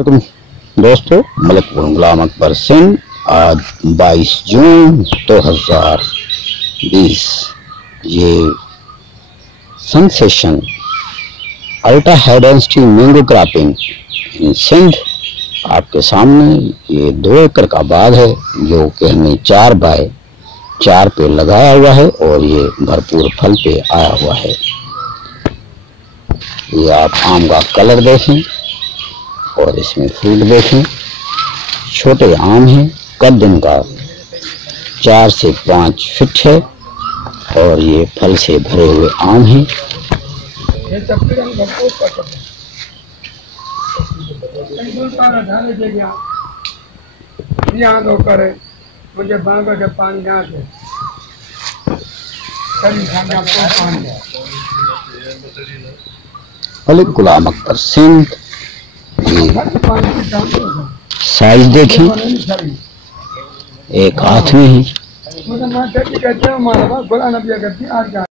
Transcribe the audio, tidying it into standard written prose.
वालेकुम दोस्तों, मलिक गुलाम अकबर सिंह। आज 22 जून 2020 ये sensation ultra high density mango cropping in Sindh आपके सामने। ये 2 एकड़ का बाग है जो कि हमने 4 बाय 4 पे लगाया हुआ है और ये भरपूर फल पे आया हुआ है। ये आप आम का कलर देखें और इसमें फ्रूट देखें। छोटे आम हैं, कद इनका 4 से 5 फीट है और ये फल से भरे हुए आम हैं। मलिक गुलाम अकबर सिंह। साइज देखें, एक हाथ में है।